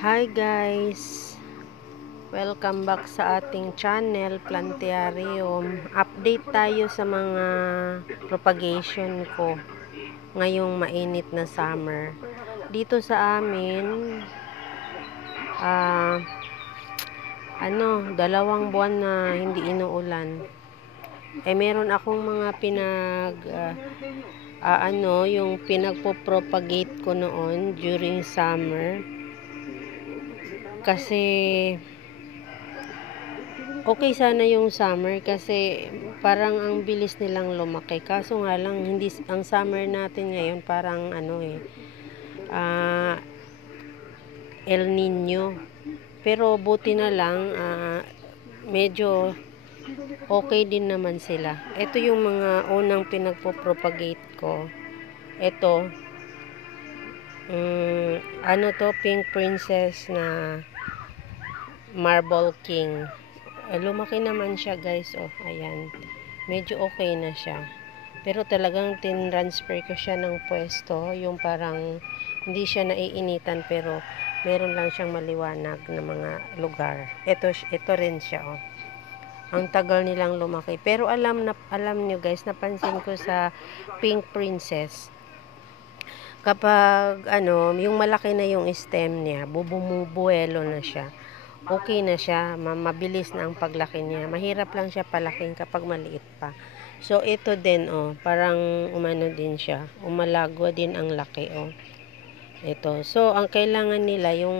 Hi guys! Welcome back sa ating channel, Plantiarium. Update tayo sa mga propagation ko ngayong mainit na summer. Dito sa amin, dalawang buwan na hindi inuulan. Meron akong mga yung pinagpo-propagate ko noon during summer. Kasi okay sana yung summer kasi parang ang bilis nilang lumaki. Kaso nga lang hindi ang summer natin ngayon parang El Nino. Pero buti na lang medyo okay din naman sila. Ito yung mga unang pinagpo-propagate ko. Ito Pink Princess na Marble King. Lumaki naman siya guys. Ayan. Medyo okay na siya. Pero talagang tinransfer ko siya ng pwesto. Yung parang hindi siya naiinitan pero meron lang siyang maliwanag na mga lugar. Ito rin siya. Ang tagal nilang lumaki. Pero alam nyo guys, napansin ko sa Pink Princess, kapag yung malaki na yung stem niya, bumubuelo na siya. Okay na siya, mabilis na ang paglaki niya. Mahirap lang siya palaking kapag maliit pa. So ito din parang din siya. Umalagwa din ang laki Ito. So ang kailangan nila yung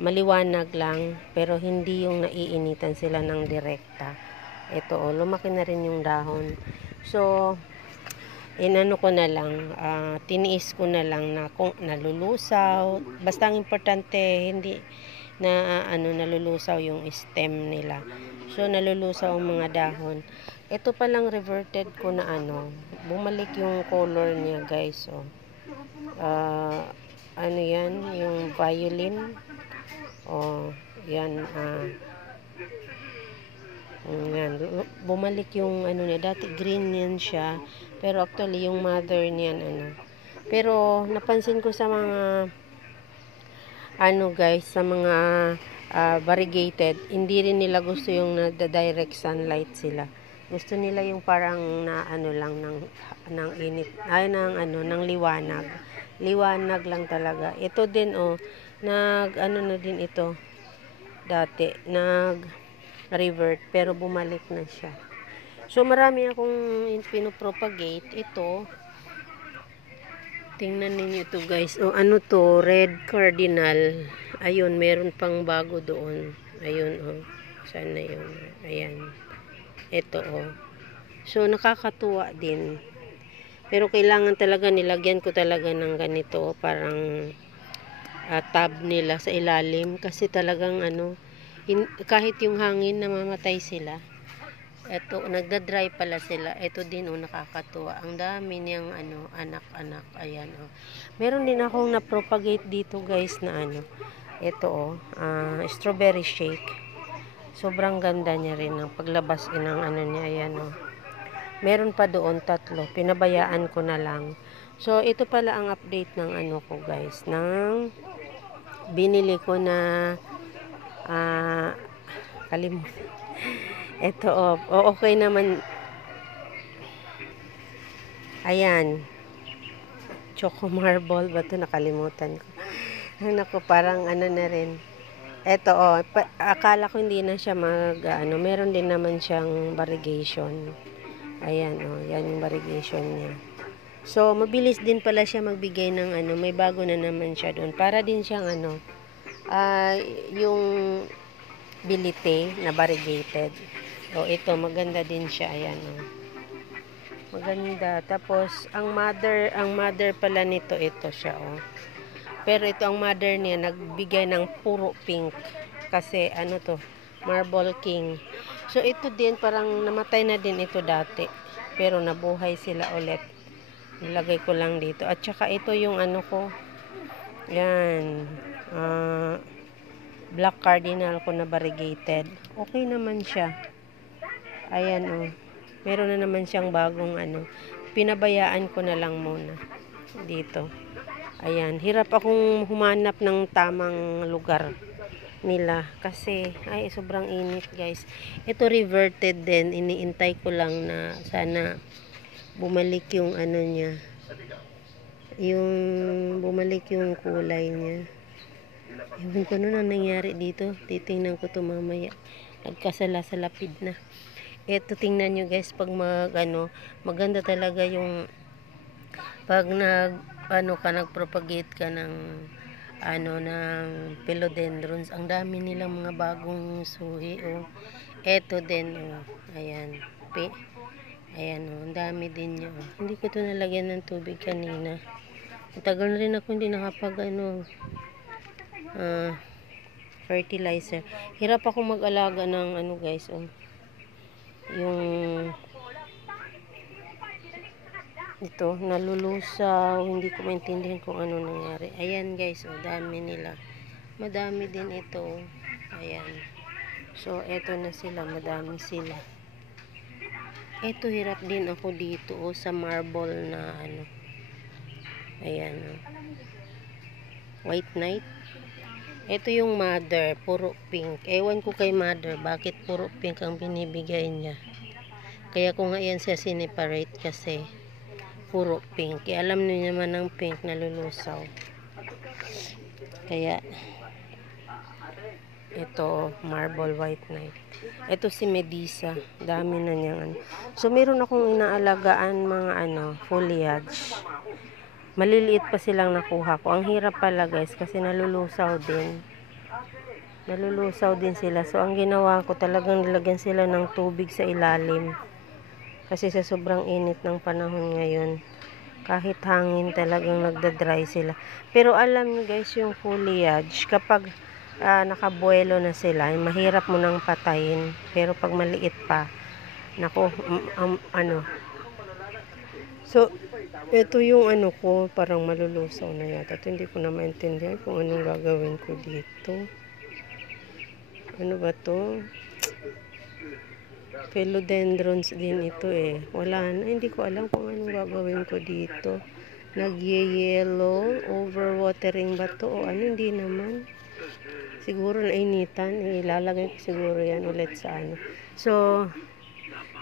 maliwanag lang pero hindi yung naiinitan sila ng direkta. Ito lumaki na rin yung dahon. So ko na lang, tiniis ko na lang na kung nalulusaw, basta ang importante hindi na nalulusaw yung stem nila. So nalulusaw ang mga dahon. Ito pa lang reverted ko na bumalik yung color niya guys. Yan yung violet. Yan yan, bumalik yung niya. Dati green yan siya. Pero actually yung mother niyan Pero napansin ko sa mga guys, sa mga variegated, hindi rin nila gusto yung direct sunlight sila. Gusto nila yung parang na lang ng init, ng liwanag. Liwanag lang talaga. Ito din na din ito. Dati revert pero bumalik na siya. So marami akong pinopropagate. Ito tingnan ninyo ito guys. Red cardinal. Ayun, meron pang bago doon. Ayun sana yun. Ayan. Ito So nakakatuwa din. Pero kailangan talaga nilagyan ko talaga ng ganito parang tab nila sa ilalim kasi talagang kahit yung hangin namamatay sila. Ito nagda-dry pala sila. Ito din nakakatuwa. Ang dami niyang anak-anak. Ayan Meron din akong na-propagate dito guys na ito strawberry shake. Sobrang ganda niya rin ng paglabas ng niya. Ayan Meron pa doon 3. Pinabayaan ko na lang. So ito pala ang update ng ko guys. Ng binili ko na ito okay naman. Ayan. Choco marble ba ito? Nakalimutan ko. Naku, parang na rin. Ito akala ko hindi na siya meron din naman siyang variegation. Ayan yan yung variegation niya. So mabilis din pala siya magbigay ng may bago na naman siya doon. Para din siyang yung bilite na variegated. Ito maganda din siya. Ayan maganda. Tapos ang mother pala nito ito siya Pero ito ang mother niya nagbigay ng puro pink kasi Marble King. So ito din parang namatay na din ito dati. Pero nabuhay sila ulit. Nilagay ko lang dito. At saka ito yung ko. Yan. Black cardinal ko na variegated. Okay naman siya. Ayan Meron na naman siyang bagong pinabayaan ko na lang muna dito. Ayan, hirap akong humanap ng tamang lugar nila kasi ay sobrang init guys. Ito reverted din, iniintay ko lang na sana bumalik yung ano niya, yung bumalik yung kulay niya. Ewan ko ano nangyari dito, titingnan ko to mamaya. Nagkasala-salapid na. Ito tingnan nyo guys, pag maganda talaga yung pag nagpropagate ka ng ng philodendrons. Ang dami nilang mga bagong suhi, oh. Eto din, oh. Ayan. Ayan, oh. Ang dami din niya, oh. Hindi ko to nalagyan ng tubig kanina. Matagal na rin ako hindi nakapag fertilizer. Hirap ako mag-alaga ng guys, oh. Yung ito, nalulusaw, hindi ko maintindihan kung ano nangyari. Ayan guys, oh, dami nila. Madami din ito. Ayan. So, eto na sila, madami sila. Eto, hirap din ako dito, oh, sa marble na Ayan, oh. White Knight. Ito yung mother, puro pink. Ewan ko kay mother, bakit puro pink ang binibigay niya. Kaya ko nga yan siya sineparate kasi puro pink. Alam niyo naman ng pink nalulusaw. Kaya ito marble White Knight. Ito si Medusa. Dami na niyang So meron akong inaalagaan mga foliage. Maliliit pa silang nakuha ko. Ang hirap pala guys kasi nalulusaw din. Nalulusaw din sila. So ang ginawa ko talagang nilagyan sila ng tubig sa ilalim. Kasi sa sobrang init ng panahon ngayon, kahit hangin talagang nagda-dry sila. Pero alam niyo guys, yung foliage, kapag nakabuelo na sila, mahirap mo nang patayin. Pero pag maliit pa, nako, So, ito yung ko, parang malulusaw na yata. Ito, hindi ko na maintindihan kung anong gagawin ko dito. Ano ba to? Philodendrons din ito eh. Wala na. Hindi ko alam kung anong gagawin ko dito. Nag-yellow, overwatering ba to? O ano, hindi naman. Siguro nainitan. Ilalagay ko siguro yan ulit sa So,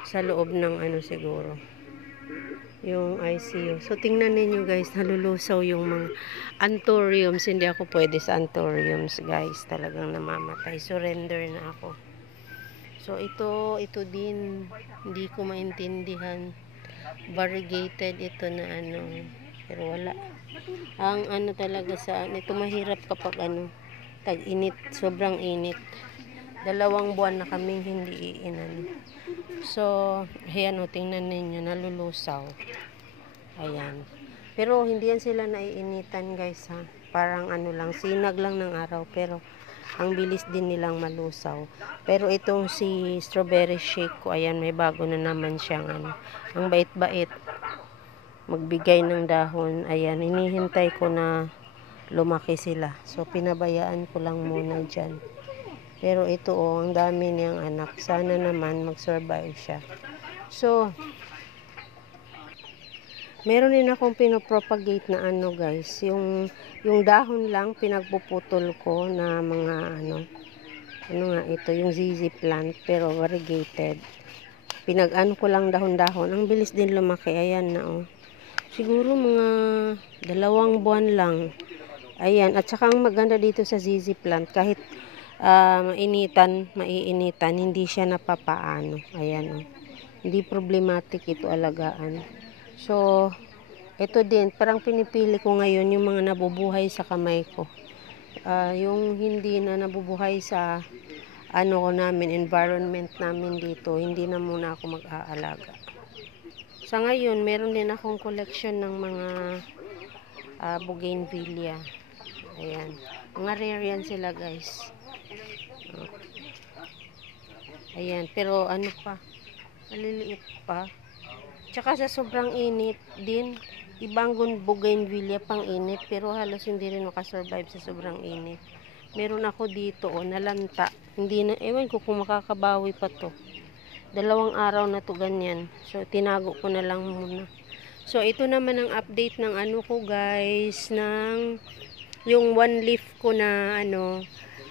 sa loob ng siguro. Yung ICU. So, tingnan ninyo guys, nalulusaw yung mga anthuriums. Hindi ako pwede sa anthuriums guys. Talagang namamatay. Surrender na ako. So, ito din, hindi ko maintindihan. Variegated ito na pero wala. Ang talaga ito mahirap kapag tag-init, sobrang init. 2 buwan na kaming hindi So, ayan o, tingnan ninyo, nalulusaw. Ayan. Pero hindi yan sila naiinitan guys ha. Parang lang, sinag lang ng araw. Pero, ang bilis din nilang malusaw. Pero itong si strawberry shake ko, ayan, may bago na naman siyang ang bait-bait. Magbigay ng dahon. Ayan, inihintay ko na lumaki sila. So, pinabayaan ko lang muna dyan. Pero ito ang dami niyang anak. Sana naman mag-survive siya. So, meron din akong pinopropagate na guys. Yung dahon lang pinagpuputol ko na mga ito, yung ZZ plant pero variegated. Ko lang dahon-dahon. Ang bilis din lumaki. Ayan na oh. Siguro mga 2 buwan lang. Ayan. At saka ang maganda dito sa ZZ plant, kahit maiinitan, hindi siya napapaano. Ayan oh. Hindi problematic ito alagaan. So, ito din, parang pinipili ko ngayon yung mga nabubuhay sa kamay ko. Yung hindi na nabubuhay sa environment namin dito, hindi na muna ako mag-aalaga. Sa ngayon, meron din akong collection ng mga bougainvillea. Ayan. Mga rare yan sila guys. Ayan, pero maliliit pa. Tsaka sa sobrang init din, ibang bougainvillea pang init, pero halos hindi rin makasurvive sa sobrang init. Meron ako dito, nalanta. Hindi na, ewan ko kung makakabawi pa to. 2 araw na to ganyan. So, tinago ko na lang muna. So, ito naman ang update ng ano ko guys, ng yung one leaf ko na ano,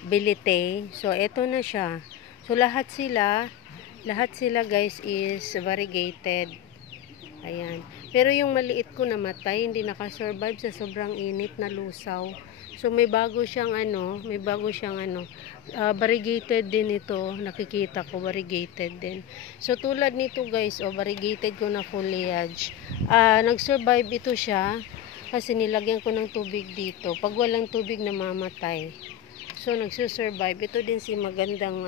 bilite. So, ito na siya. So, lahat sila guys is variegated. Ayan. Pero yung maliit ko namatay, hindi nakasurvive sa sobrang init na lusaw. So, may bago siyang variegated din ito. Nakikita ko, variegated din. So, tulad nito guys, variegated ko na foliage. Nag-survive ito siya kasi nilagyan ko ng tubig dito. Pag walang tubig, namamatay. So, nagsusurvive. Ito din si magandang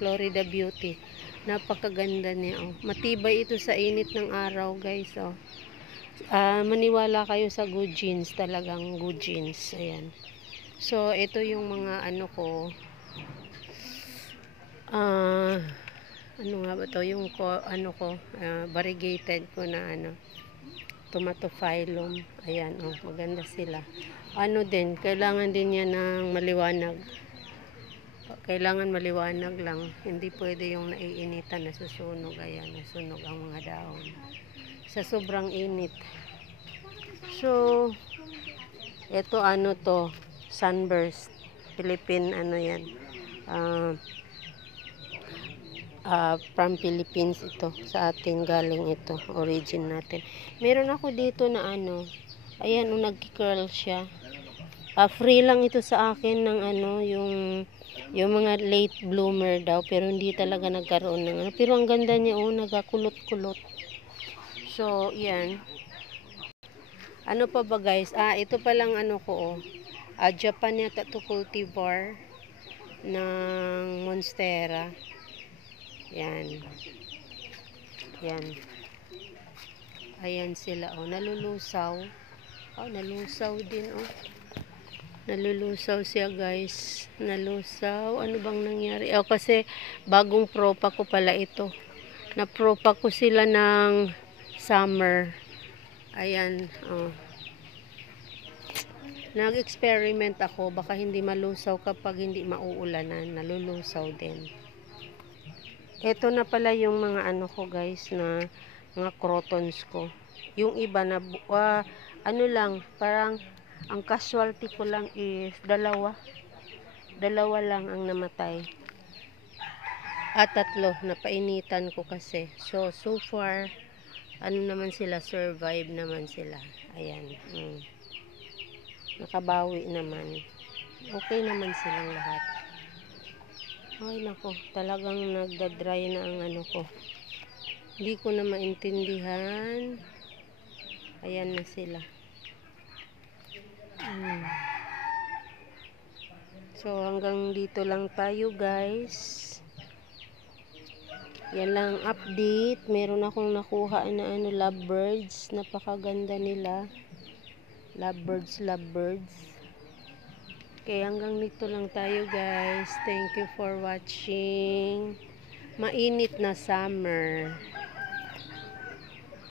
Florida Beauty. Napakaganda niya. Matibay ito sa init ng araw, guys. Maniwala kayo sa good genes. Talagang good genes. Ayan. So, ito yung mga ano nga ba to? Yung variegated ko na Tomatophyllum. Ayan, maganda sila. Kailangan din yan ng maliwanag. Kailangan maliwanag lang. Hindi pwede yung naiinitan na susunog. Ayan, nasunog ang mga dahon. Sa sobrang init. So, ito to, sunburst. Philippine, yan. From Philippines ito. Sa atin galing ito. Origin natin. Meron ako dito na ayan, nagki-curl siya. Free lang ito sa akin ng yung mga late bloomer daw, pero hindi talaga nagkaroon ng pero ang ganda niya, nagakulot-kulot. So, yan. Ano pa ba guys? Ito pa lang ko, Japan yata to cultivar ng Monstera. Yan. Yan. Ayan sila, nalulusaw. Nalusaw din, Nalulusaw siya guys. Nalusaw. Ano bang nangyari? Kasi bagong propa ko pala ito. Na-propa ko sila ng summer. Ayan. Nag-experiment ako. Baka hindi malusaw kapag hindi mauulanan. Nalulusaw din. Ito na pala yung mga ko guys na mga crotons ko. Yung iba na lang parang ang casualty ko lang is dalawa lang ang namatay at 3 napainitan ko kasi. So far naman sila, survive naman sila. Ayan, nakabawi naman, okay naman silang lahat. Ay nako, talagang nagda-dry na ang ko, hindi ko na maintindihan. Ayan na sila. So, hanggang dito lang tayo guys. Yan lang update. Meron akong nakuha na lovebirds. Napakaganda nila. Lovebirds. Okay, hanggang dito lang tayo guys. Thank you for watching. Mainit na summer.